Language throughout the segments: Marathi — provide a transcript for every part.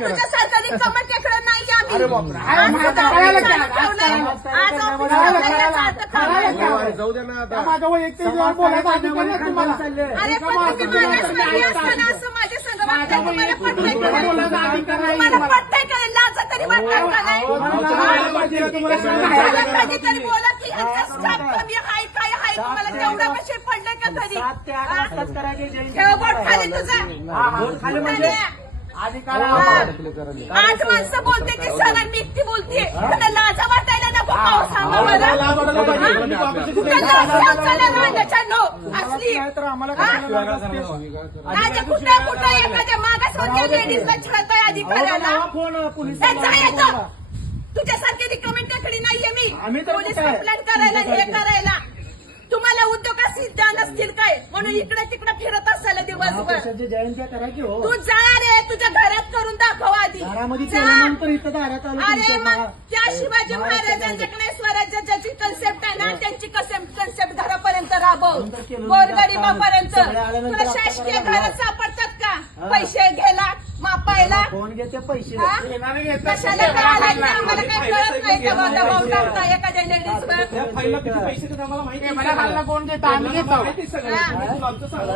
तुझ्यासारखं रिकामं टेकडं नाही आम्ही. अरे बापरे. आज जाऊ द्या ना आता. माझ्या वैयक्तिक जीवन बोलायचा अधिकार नाही तुम्हाला. अरे पण तुम्ही माझ्या स्त्री असताना असं माझ्या संग वागताय. तुम्हाला पटतंय का नाही? तुम्हाला पटतंय का नाही? लाजा तरी वाटतं का नाही? कधीतरी बोला की यांचा स्टाफ कमी आहे काय आहे तुम्हाला तेवढा पैसे पडले का कधी? ठेव बोट खाली तुझा. आठ माणसं बोलते ती सगळ्यात मी एकटी बोलते. तुला लाजा वाटायला नको पाऊस सांगा मला. कुठं लाज लावचायला राजाच्या नो असली राजा कुठं कुठं एखाद्या मागासवर्गीय लेडीजला छळताय अधिकाऱ्याला. त्यांचा येतो तुझ्यासारखी रिकमेंड टेकडी नाहीये मी. पोलीस कंप्लेंट करायला हे करायला. तुम्हाला उद्योगाशी जाण असतील काय म्हणून इकडे तिकडे फिरत असायला दिवसभर. तू जा रे तुझ्या घरात करून दाखव आधी. अरे मग त्या शिवाजी महाराजांच्याकडे स्वराज्याची कन्सेप्ट आहे ना त्यांची कन्सेप्ट घरापर्यंत राबव गोरगरिबापर्यंत. तुला शासकीय घरात सापडतात का पैसे घ्यायला मापायला? कशाला कळायला आम्हाला काही कळत नाही तेव्हा दबाव टाकता एखाद्या लेडीजवर.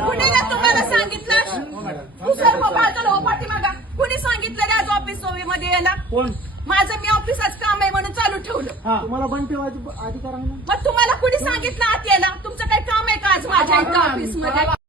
कुणी ना तुम्हाला सांगितलं सर हो बाजूला हो पाठीमागा कुणी सांगितलं आज ऑफिस मध्ये यायला? माझं मी ऑफिसात काम आहे म्हणून चालू ठेवलं. तुम्हाला बंद ठेवायचं अधिकार आहे ना? मग तुम्हाला कुणी सांगितलं आत यायला? तुमचं काही काम आहे का आज माझ्या ऑफिस मध्ये?